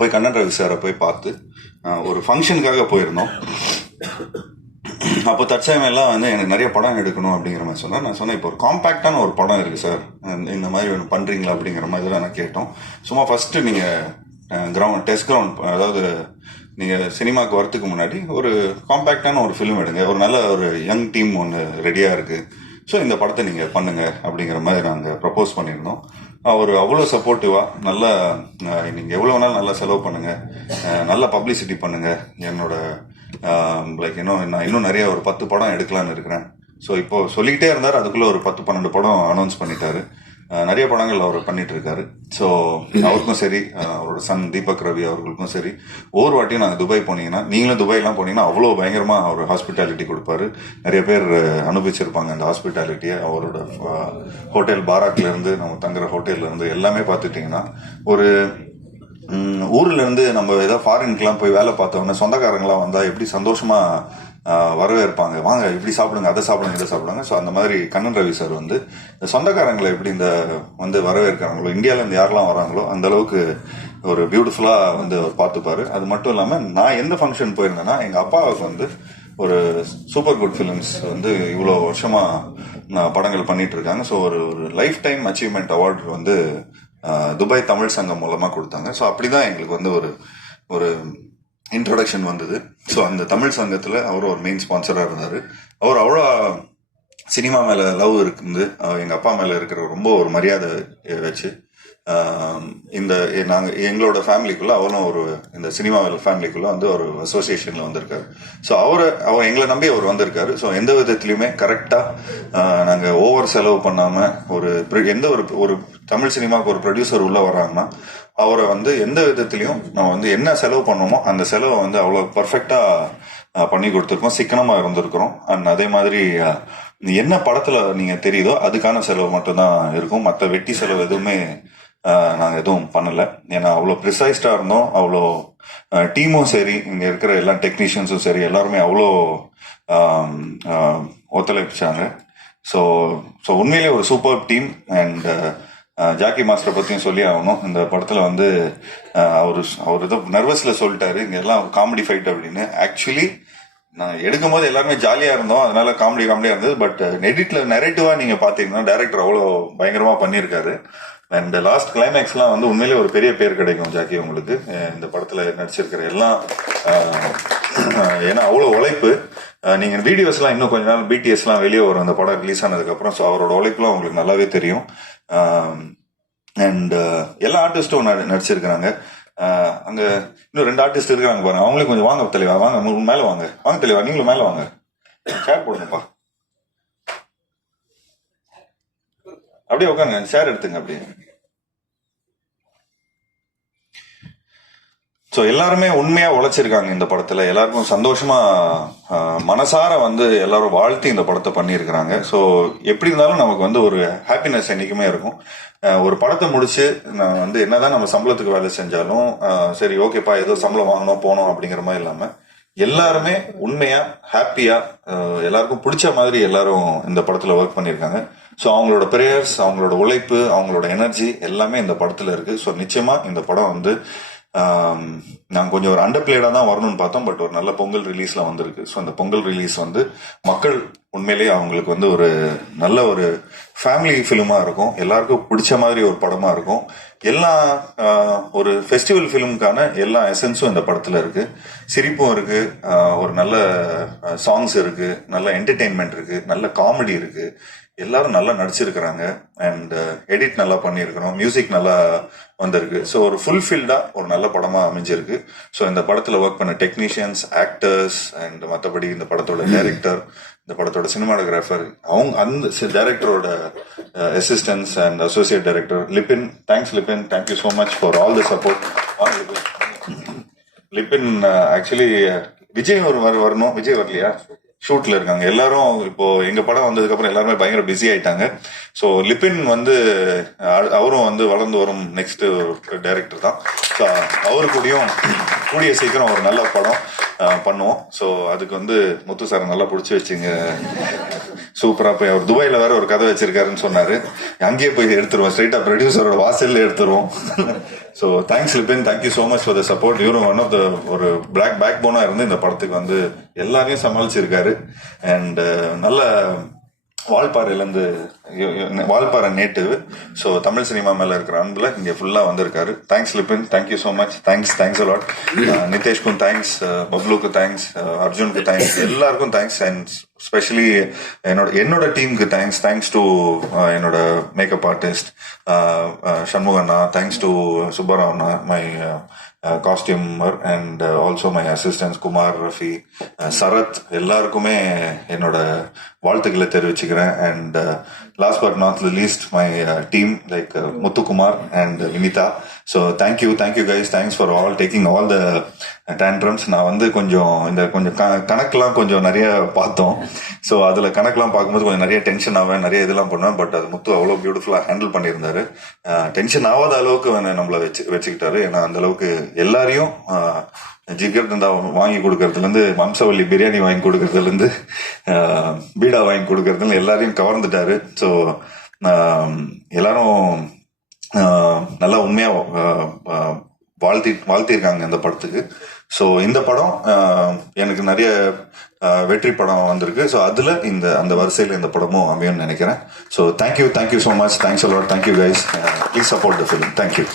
போய் கண்ணன் ரவி சாரை போய் பார்த்து ஒரு ஃபங்க்ஷனுக்காக போயிருந்தோம். அப்போ தற்சமயம் எல்லாம் வந்து எனக்கு நிறைய படம் எடுக்கணும் அப்படிங்கிற மாதிரி சொன்னேன். நான் சொன்னேன், இப்போ ஒரு காம்பேக்டான ஒரு படம் இருக்குது சார், இந்த மாதிரி ஒன்று பண்ணுறீங்களா அப்படிங்கிற மாதிரி தான் நான் கேட்டோம். சும்மா ஃபஸ்ட்டு நீங்கள் டெஸ்ட் கிரவுண்ட், அதாவது நீங்கள் சினிமாவுக்கு வரத்துக்கு முன்னாடி ஒரு காம்பேக்டான ஒரு ஃபிலிம் எடுங்க, ஒரு நல்ல ஒரு யங் டீம் ஒன்று ரெடியாக இருக்குது, ஸோ இந்த படத்தை நீங்கள் பண்ணுங்கள் அப்படிங்கிற மாதிரி நாங்கள் ப்ரப்போஸ் பண்ணியிருந்தோம். அவர் அவ்வளோ சப்போர்ட்டிவாக, நல்லா நீங்கள் எவ்வளோ வேணாலும் நல்லா செலவு பண்ணுங்கள், நல்ல பப்ளிசிட்டி பண்ணுங்கள், என்னோட லைக் நான் இன்னும் நிறைய ஒரு 10 படம் எடுக்கலான்னு இருக்கிறேன். ஸோ இப்போ சொல்லிக்கிட்டே இருந்தார், அதுக்குள்ளே ஒரு 10-12 படம் அனௌன்ஸ் பண்ணிட்டாரு. நிறைய படங்கள் அவர் பண்ணிட்டு இருக்காரு. ஸோ அவருக்கும் சரி, அவரோட சன் தீபக் ரவி அவர்களுக்கும் சரி, ஒவ்வொரு வாட்டியும் நாங்கள் துபாய் போனீங்கன்னா, நீங்களும் துபாய்லாம் போனீங்கன்னா அவ்வளோ பயங்கரமாக அவர் ஹாஸ்பிட்டாலிட்டி கொடுப்பாரு. நிறைய பேர் அனுபவிச்சிருப்பாங்க அந்த ஹாஸ்பிட்டாலிட்டியை. அவரோட ஹோட்டல் பாராக்லேருந்து, நம்ம தங்குற ஹோட்டல்லேருந்து எல்லாமே பார்த்துட்டிங்கன்னா, ஒரு ஊர்ல இருந்து நம்ம ஏதாவது ஃபாரின்க்கெலாம் போய் வேலை பார்த்தோம்னா சொந்தக்காரங்களாம் வந்தால் எப்படி சந்தோஷமாக வரவேற்பாங்க, வாங்க இப்படி சாப்பிடுங்க, அதை சாப்பிடுங்க, இதை சாப்பிடுங்க. ஸோ அந்த மாதிரி கண்ணன் ரவி சார் வந்து இந்த சொந்தக்காரங்களை எப்படி இந்த வந்து வரவேற்கிறாங்களோ, இந்தியாவிலேருந்து யாரெல்லாம் வராங்களோ அந்த அளவுக்கு ஒரு பியூட்டிஃபுல்லாக வந்து அவர் பார்த்துப்பாரு. அது மட்டும் இல்லாமல் நான் எந்த ஃபங்க்ஷன் போயிருந்தேன்னா, எங்கள் அப்பாவுக்கு வந்து ஒரு சூப்பர் குட் ஃபிலிம்ஸ் வந்து இவ்வளோ வருஷமாக படங்கள் பண்ணிட்டு இருக்காங்க. ஸோ ஒரு லைஃப் டைம் அச்சீவ்மெண்ட் அவார்டு வந்து துபாய் தமிழ் சங்கம் மூலமாக கொடுத்தாங்க. ஸோ அப்படிதான் எங்களுக்கு வந்து ஒரு இன்ட்ரோடக்ஷன் வந்தது. ஸோ அந்த தமிழ் சங்கத்தில் அவர் ஒரு மெயின் ஸ்பான்சராக இருந்தார். அவர் அவ்வளோ சினிமா மேலே லவ் இருக்குது, எங்கள் அப்பா மேலே இருக்கிற ரொம்ப ஒரு மரியாதை வச்சு இந்த எங்களோட ஃபேமிலிக்குள்ளே அவரும் இந்த சினிமா ஃபேமிலிக்குள்ளே வந்து ஒரு அசோசியேஷனில் வந்திருக்காரு. ஸோ அவர் எங்களை நம்பி அவர் வந்திருக்காரு. ஸோ எந்த விதத்துலையுமே கரெக்டாக நாங்கள் ஓவர் செலவு பண்ணாமல் எந்த ஒரு தமிழ் சினிமாவுக்கு ஒரு ப்ரொடியூசர் உள்ளே வர்றாங்கன்னா அவரை வந்து எந்த விதத்துலையும் நம்ம வந்து என்ன செலவு பண்ணோமோ அந்த செலவை வந்து அவ்வளோ பர்ஃபெக்டாக பண்ணி கொடுத்துருக்கோம், சிக்கனமாக இருந்திருக்கிறோம். அண்ட் அதே மாதிரி என்ன படத்தில் நீங்கள் தெரியுதோ அதுக்கான செலவு மட்டும்தான் இருக்கும், மற்ற வெட்டி செலவு எதுவுமே நாங்கள் எதுவும் பண்ணலை. ஏன்னா அவ்வளோ ப்ரிசைஸ்டாக இருந்தோம். அவ்வளோ டீமும் சரி, இங்கே இருக்கிற எல்லா டெக்னீஷியன்ஸும் சரி, எல்லாருமே அவ்வளோ ஒத்துழைப்பிச்சாங்க. ஸோ உண்மையிலே ஒரு சூப்பர் டீம். அண்ட் ஜாக்கி மாஸ்டரை பற்றியும் சொல்லி ஆகணும். இந்த படத்தில் வந்து அவர் ஏதோ நர்வஸில் சொல்லிட்டாரு, இங்கே எல்லாம் காமெடி ஃபைட் அப்படின்னு. ஆக்சுவலி நான் எடுக்கும் போது எல்லாருமே ஜாலியாக இருந்தோம், அதனால காமெடியாக இருந்தது. பட் எடிட்டில் நெரேட்டிவாக நீங்கள் பார்த்தீங்கன்னா டைரக்டர் அவ்வளோ பயங்கரமாக பண்ணியிருக்காரு. அண்ட் லாஸ்ட் கிளைமேக்ஸ்லாம் வந்து உண்மையிலே ஒரு பெரிய பேர் கிடைக்கும் ஜாக்கி உங்களுக்கு இந்த படத்தில் நடிச்சிருக்கிற எல்லாம். ஏன்னா அவ்வளோ உழைப்பு. நீங்கள் வீடியோஸ்லாம் இன்னும் கொஞ்ச நாள் பிடிஎஸ்லாம் வெளியே வரும் அந்த படம் ரிலீஸ் ஆனதுக்கப்புறம். ஸோ அவரோட உழைப்புலாம் உங்களுக்கு நல்லாவே தெரியும். அண்ட் எல்லா ஆர்டிஸ்ட்டும் நடிச்சிருக்கிறாங்க. அங்கே இன்னும் 2 ஆர்டிஸ்ட் இருக்காங்க பாருங்க, அவங்களே கொஞ்சம் வாங்க தெளிவா, வாங்க மேலே வாங்க தெளிவா, நீங்களும் மேலே வாங்க, ஷேர் போடுங்கப்பா, அப்படியே உட்காங்க, ஷேர் எடுத்துங்க அப்படியே. ஸோ எல்லாருமே உண்மையாக உழைச்சிருக்காங்க இந்த படத்தில். எல்லாருக்கும் சந்தோஷமா மனசார வந்து எல்லாரும் வாழ்த்தி இந்த படத்தை பண்ணியிருக்கிறாங்க. ஸோ எப்படி இருந்தாலும் நமக்கு வந்து ஒரு ஹாப்பினஸ் என்றைக்குமே இருக்கும். ஒரு படத்தை முடிச்சு நான் வந்து என்னதான் நம்ம சம்பளத்துக்கு வேலை செஞ்சாலும் சரி ஓகேப்பா ஏதோ சம்பளம் வாங்கணும் போனோம் அப்படிங்கிற மாதிரி இல்லாமல் எல்லாருமே உண்மையா ஹாப்பியா எல்லாருக்கும் பிடிச்ச மாதிரி எல்லாரும் இந்த படத்துல ஒர்க் பண்ணியிருக்காங்க. ஸோ அவங்களோட ப்ரேயர்ஸ், அவங்களோட உழைப்பு, அவங்களோட எனர்ஜி எல்லாமே இந்த படத்துல இருக்கு. ஸோ நிச்சயமா இந்த படம் வந்து நாங்கள் கொஞ்சம் ஒரு அண்டர் பிளேடாக தான் வரணும்னு பார்த்தோம். பட் ஒரு நல்ல பொங்கல் ரிலீஸ்ல வந்திருக்கு. ஸோ அந்த பொங்கல் ரிலீஸ் வந்து மக்கள் உண்மையிலேயே அவங்களுக்கு வந்து ஒரு நல்ல ஒரு ஃபேமிலி ஃபிலிமாக இருக்கும், எல்லாருக்கும் பிடிச்ச மாதிரி ஒரு படமாக இருக்கும். எல்லா ஒரு ஃபெஸ்டிவல் ஃபிலிமுக்கான எல்லா எசன்ஸும் இந்த படத்தில் இருக்கு. சிரிப்பும் இருக்கு, ஒரு நல்ல சாங்ஸ் இருக்கு, நல்ல என்டர்டெயின்மெண்ட் இருக்கு, நல்ல காமெடி இருக்கு, எல்லாரும் நல்லா நடிச்சிருக்கிறாங்க. அண்ட் எடிட் நல்லா பண்ணியிருக்கிறோம், மியூசிக் நல்லா வந்திருக்கு. ஸோ ஒரு ஃபுல்ஃபில்டா ஒரு நல்ல படமா அமைஞ்சிருக்கு. ஸோ இந்த படத்தில் ஒர்க் பண்ண டெக்னீஷியன்ஸ், ஆக்டர்ஸ் அண்ட் மற்றபடி இந்த படத்தோட டைரக்டர், இந்த படத்தோட சினிமாட்டோகிராஃபர், அவங்க அந்த டைரக்டரோட assistants and associate director Libin. Thanks Libin, thank you so much for all the support. Libin actually Vijay வரணும், விஜய் வரலையா, ஷூட்ல இருக்காங்க எல்லாரும். இப்போ எங்க படம் வந்ததுக்கு அப்புறம் எல்லாருமே பயங்கர பிஸி ஆயிட்டாங்க. ஸோ லிபின் வந்து அவரும் வந்து வளர்ந்து வரும் நெக்ஸ்ட் டைரக்டர் தான். ஸோ அவரு கூடயும் கூடிய சீக்கிரம் ஒரு நல்ல படம் பண்ணுவோம். ஸோ அதுக்கு வந்து முத்து சார் நல்லா பிடிச்சி வச்சுங்க. சூப்பரா போய் அவர் துபாயில வேற ஒரு கதை வச்சிருக்காருன்னு சொன்னாரு. அங்கேயே போய் எடுத்துருவோம், ஸ்ட்ரைட்டா ப்ரொடியூசரோட வாசல்ல எடுத்துருவோம். So thanks Libin, thank you so much for the support. இவரும் ஒன் ஆஃப் த ஒரு பேக் போனா இருந்து இந்த படத்துக்கு வந்து எல்லாரையும் சமாளிச்சிருக்காரு. அண்ட் நல்ல வால்பாறையிலேருந்து, Valparai native. So Tamil cinema மேலே இருக்கிற அன்புல இங்கே ஃபுல்லாக வந்திருக்காரு. Thanks Libin, thank you so much. Thanks a lot. நிதேஷ்க்கும் தேங்க்ஸ், பப்ளுக்கு தேங்க்ஸ், அர்ஜுனுக்கு தேங்க்ஸ், எல்லாருக்கும் தேங்க்ஸ். அண்ட் ஸ்பெஷலி என்னோட டீமுக்கு தேங்க்ஸ் டு என்னோட மேக்கப் ஆர்டிஸ்ட் சண்முகண்ணா, தேங்க்ஸ் டு சுப்பராவண்ணா, my costumer, and also my assistants Kumar, Rafi, Sarath, எல்லாருக்குமே என்னோட வாழ்த்துக்களை தெரிவிச்சுக்கிறேன். And last but not least my team like Muthukumar and Vinitha. So thank you guys, thanks for all taking all the tantrums. நான் வந்து கொஞ்சம் கணக்கெல்லாம் கொஞ்சம் நிறைய பார்த்தோம். ஸோ அதில் கணக்கெல்லாம் பார்க்கும்போது கொஞ்சம் நிறைய டென்ஷன் ஆவேன், நிறைய இதெல்லாம் பண்ணுவேன். பட் அது முத்து அவ்வளோ பியூட்டிஃபுல்லாக ஹேண்டில் பண்ணியிருந்தாரு. டென்ஷன் ஆகாத அளவுக்கு நம்மளை வச்சுக்கிட்டாரு. ஏன்னா அந்த அளவுக்கு எல்லாரையும் ஜிகர் தந்தா வாங்கி கொடுக்கறதுலேருந்து, வம்சவல்லி பிரியாணி வாங்கி கொடுக்கறதுலேருந்து, பீடா வாங்கி கொடுக்கறதுல எல்லாரையும் கவர்ந்துட்டாரு. ஸோ எல்லாரும் நல்லா உண்மையாக வாழ்த்திருக்காங்க இந்த படத்துக்கு. ஸோ இந்த படம் எனக்கு நிறைய வெற்றி படம் வந்திருக்கு. ஸோ அதில் அந்த வரிசையில் இந்த படமும் அமையும்னு நினைக்கிறேன். So thank you so much. Thanks allot. Thank you guys. Please support the film. Thank you.